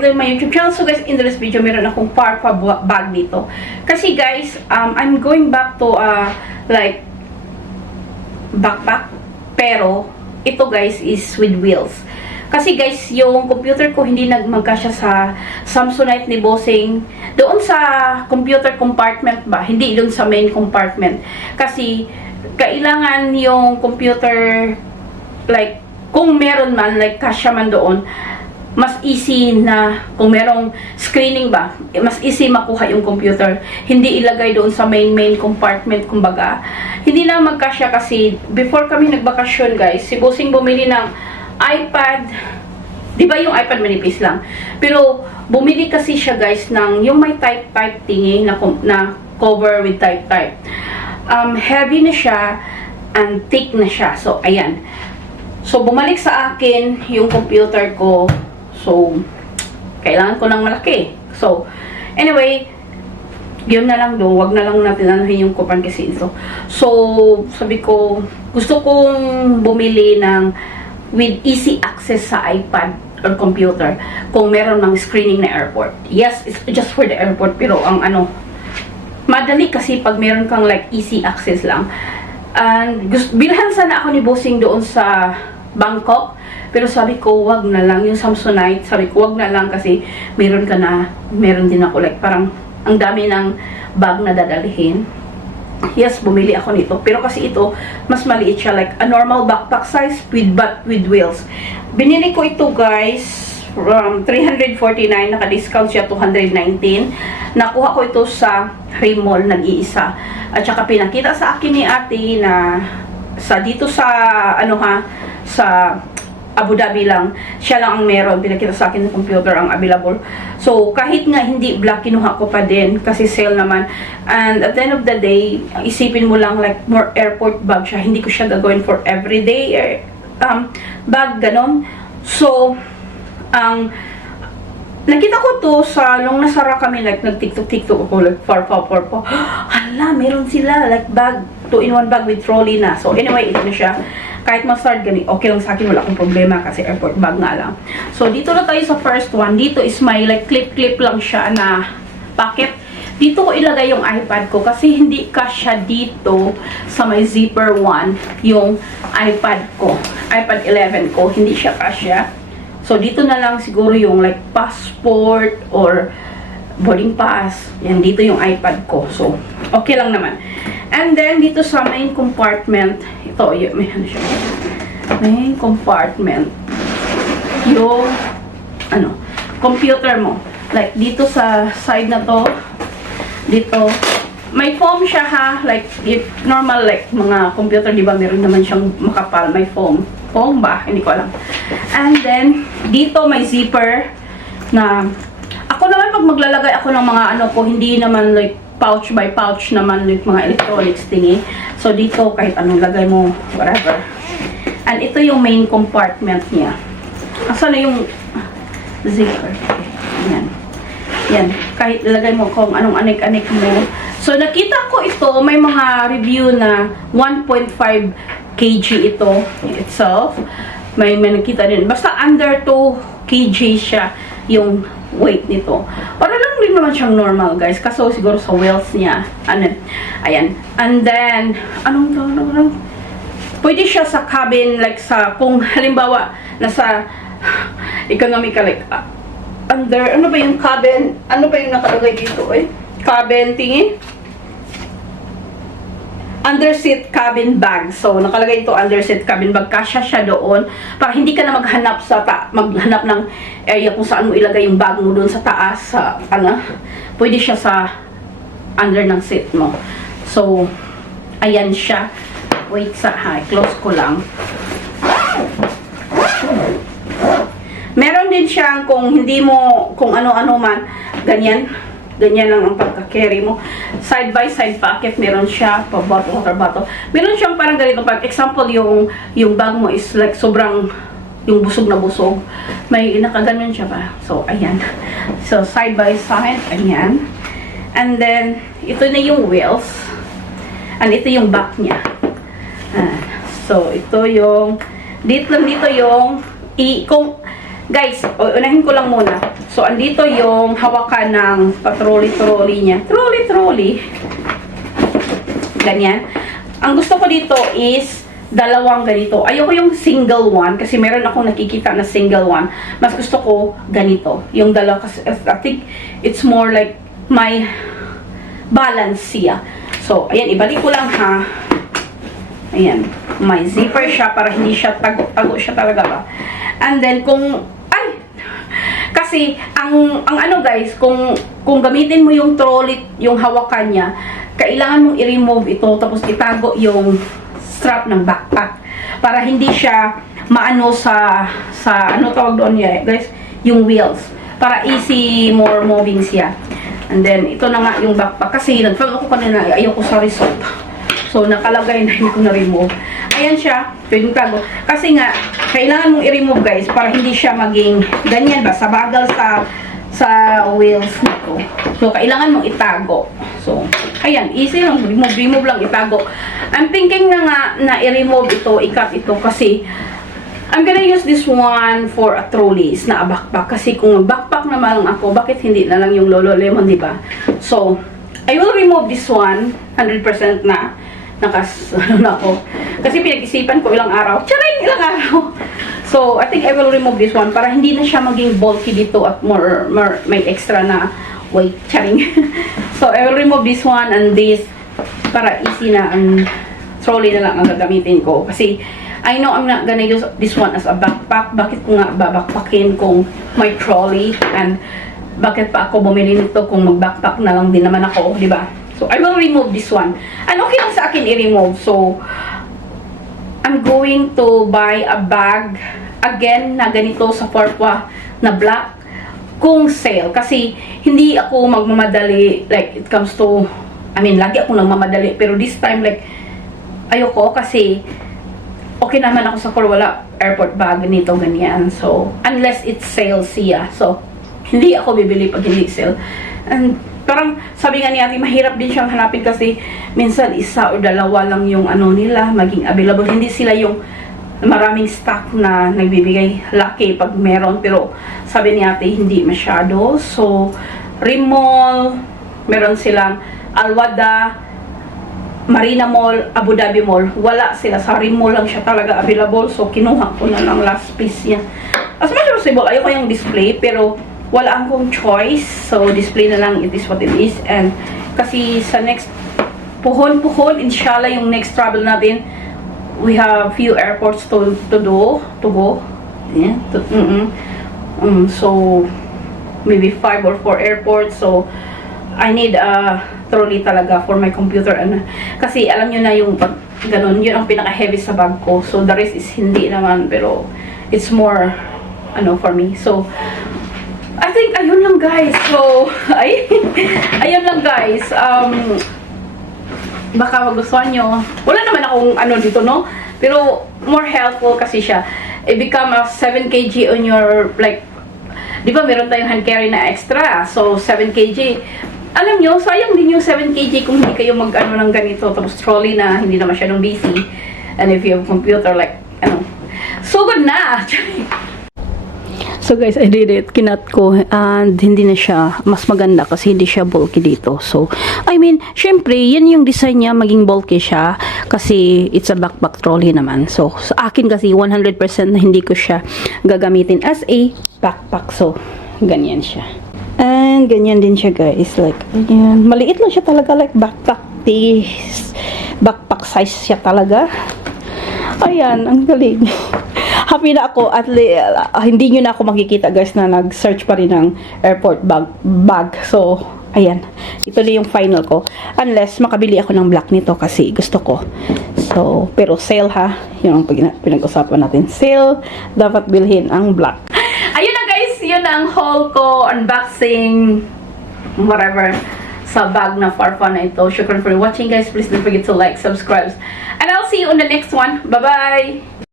ito yung my YouTube channel. So guys, in this video, meron akong Farfa bag dito. Kasi guys, I'm going back to like backpack. Pero, ito guys is with wheels. Kasi guys, yung computer ko hindi nagmagkasya sa Samsonite ni Bossing. Doon sa computer compartment ba? Hindi doon sa main compartment. Kasi, kailangan yung computer, like, kung meron man, like, kasya man doon, mas easy na, kung merong screening ba, mas easy makuha yung computer. Hindi ilagay doon sa main compartment, kumbaga. Hindi na magkasya kasi, before kami nagbakasyon guys, si Bossing bumili ng iPad, di ba yung iPad manipis lang? Pero, bumili kasi siya guys ng, yung may type thingy na cover with type. Heavy na siya, and thick na siya. So, ayan. So, bumalik sa akin yung computer ko. So, kailangan ko ng malaki. So, anyway, yun na lang doon. Wag na lang natin anuhin yung kupan kasi ito. So, sabi ko, gusto kong bumili ng with easy access sa iPad or computer kung meron ng screening na airport. Yes, it's just for the airport, pero ang madali kasi pag meron kang like easy access lang. And bilhan sana ako ni Bossing doon sa Bangkok, pero sabi ko wag na lang yung Samsonite. Sabi ko wag na lang kasi meron din ako like parang ang dami ng bag na dadalhin. Yes, bumili ako nito. Pero kasi ito, mas maliit siya. Like, a normal backpack size but with wheels. Binili ko ito, guys, from 349. Naka-discount siya, 219. Nakuha ko ito sa Remall, nag-iisa. At saka pinakita sa akin ni ate na dito sa, sa Abu Dhabi lang, siya lang ang meron. Pinakita sa akin ng computer ang available. So, kahit nga hindi black, kinuha ko pa din kasi sale naman. And at the end of the day, isipin mo lang like more airport bag siya. Hindi ko siya gagawin for everyday bag, ganon. So, nakita ko to sa nung nasara kami, like nag-tiktok ako, like Farfa. Hala, meron sila like bag, 2-in-1 bag with trolley na. So, anyway, ito na siya. Kahit ma-start ganito, okay lang sa akin, wala akong problema kasi airport bag nga lang. So, dito na tayo sa first one. Dito is may like clip lang siya na pocket. Dito ko ilagay yung iPad ko kasi hindi kasya dito sa may zipper one yung iPad ko. iPad 11 ko, hindi siya kasya. So, dito na lang siguro yung like passport or boarding pass. Yan, dito yung iPad ko. So, okay lang naman. And then, dito sa main compartment, ito, may ano siya. Main compartment. Yung, computer mo. Like, dito sa side na to, dito, may foam siya ha. Like, if normal, like, mga computer, di ba, meron naman siyang makapal, may foam. Foam ba? Hindi ko alam. And then, dito may zipper na, ako naman pag maglalagay ako ng mga ko, hindi naman like, pouch by pouch naman like mga electronics thingy. So, dito, kahit anong lagay mo, whatever. And ito yung main compartment niya. Asan na yung zipper? Yan. Yan. Kahit ilagay mo kung anong anik-anik mo. So, nakita ko ito, may mga review na 1.5 kg ito itself. May nakita din. Basta under 2 kg siya yung weight nito. Para lang din naman siyang normal, guys. Kaso siguro sa wheels niya. Ayan. And then, pwede siya sa cabin, like sa, kung halimbawa, nasa economical, like, under, ano ba yung cabin? Ano ba yung nakalagay dito, eh? Cabin thingy? Underseat cabin bag. So, nakalagay ito, underseat cabin bag. Kasya siya doon. Para hindi ka na maghanap ng area kung saan mo ilagay yung bag mo doon sa taas. Pwede siya sa under ng seat mo. So, ayan siya. Wait close ko lang. Meron din siyang kung hindi mo, kung ano-ano man, ganyan lang ang pagka-carry mo. Side by side pocket, meron siya, water bottle. Meron siyang parang ganito, pag example, yung bag mo is like sobrang, yung busog na busog. May nakaganon siya pa. So, ayan. So, side by side, ayan. And then, ito na yung wheels. And ito yung back niya. So, ito yung, dito yung, guys, unahin ko lang muna. So, andito yung hawakan ng patrolly-trolley niya. Trolley-trolley. Ganyan. Ang gusto ko dito is dalawang ganito. Ayoko yung single one kasi meron akong nakikita na single one. Mas gusto ko ganito. Yung dalawa kasi I think it's more like my balance siya. So, ayan, ibalik ko lang ha. Ayan. May zipper siya para hindi siya tago siya talaga ba. And then, kasi, ang ano guys, kung gamitin mo yung trolley, yung hawakan niya, kailangan mong i-remove ito, tapos itago yung strap ng backpack. Para hindi siya maano sa ano tawag doon niya, guys, yung wheels. Para easy, more moving siya. And then, ito na nga yung backpack. Kasi, nag-film ako kanina, ayaw ko sa resort. So, nakalagay na, hindi ko na-remove. Ayan siya, pwedeng tago. Kasi nga, kailangan mong i-remove guys, para hindi siya maging ganyan ba, sa bagal sa wheels nito. So, kailangan mong itago. So, ayan, easy lang, remove lang, itago. I'm thinking na nga, na i-remove ito, i-cut ito, kasi, I'm gonna use this one for a trolley, na a backpack. Kasi kung backpack naman lang ako, bakit hindi na lang yung Lolo Lemon, di ba? So, I will remove this one, 100% na. Ano na ako. Kasi pinag-isipan ko ilang araw. Charing! Ilang araw! So, I think I will remove this one para hindi na siya maging bulky dito at more may extra na weight. Charing! So, I will remove this one and this para easy na ang trolley na lang ang gagamitin ko. Kasi, I know I'm not gonna use this one as a backpack. Bakit ko nga babakpakin kung may trolley? And bakit pa ako bumili nito kung mag-backpack na lang din naman ako, di ba? So, I will remove this one. And okay lang sa akin i-remove. So, I'm going to buy a bag again na ganito sa Farqua na black kung sale. Kasi, hindi ako magmamadali like it comes to, I mean, lagi ako nagmamadali. Pero this time, like, ayoko kasi okay naman ako sa wala airport bag nito, ganyan. So, unless it's sale siya. So, hindi ako bibili pag hindi sale. And, parang sabi nga ni ate, mahirap din siyang hanapin kasi minsan isa o dalawa lang yung ano nila maging available. Hindi sila yung maraming stock na nagbibigay, lucky pag meron. Pero sabi ni ate, hindi masyado. So, Rimall, meron silang Alwada, Marina Mall, Abu Dhabi Mall. Wala sila. Sa Rimall lang siya talaga available. So, kinuha ko na lang last piece niya. As much as possible, ayoko yung display, pero wala akong choice. So, display na lang. It is what it is. And, kasi sa next puhon, inshallah, yung next travel natin, we have few airports to go. Yeah. So, maybe 5 or 4 airports. So, I need a trolley talaga for my computer. And, kasi, alam nyo na yung pag ganun, yun ang pinaka-heavy sa bag ko. So, the rest is hindi naman. Pero, it's more, for me. So, I think, ayun lang guys. So, ayun lang guys. Baka magustuhan nyo. Wala naman akong dito, no? Pero, more helpful kasi siya. It become a 7 kg on your, like, di ba meron tayong hand carry na extra? So, 7 kg. Alam nyo, sayang din yung 7 kg kung hindi kayo ng ganito. Tapos, trolley na, hindi na masyadong busy. And if you have computer, like, so good na! So guys, I did it. Kinat ko and hindi na siya mas maganda kasi hindi siya bulky dito. So, I mean, syempre, yan yung design niya, maging bulky siya kasi it's a backpack trolley naman. So, sa akin kasi 100% na hindi ko siya gagamitin as a backpack. So, ganyan siya. And ganyan din siya guys. Like, ganyan. Maliit lang siya talaga. Like, backpack size siya talaga. Ayan, ang galing. Happy na ako at hindi nyo na ako makikita guys na nag-search pa rin ng airport bag. So, ayan. Ito na yung final ko. Unless makabili ako ng black nito kasi gusto ko. So, pero sale ha. Yun ang pinag-usapan natin. Sale, dapat bilhin ang black. Ayun na guys. Yun ang haul ko. Unboxing. Whatever. Sa bag na Farqua na ito. Shukran for watching guys. Please don't forget to like, subscribe. And I'll see you on the next one. Bye-bye!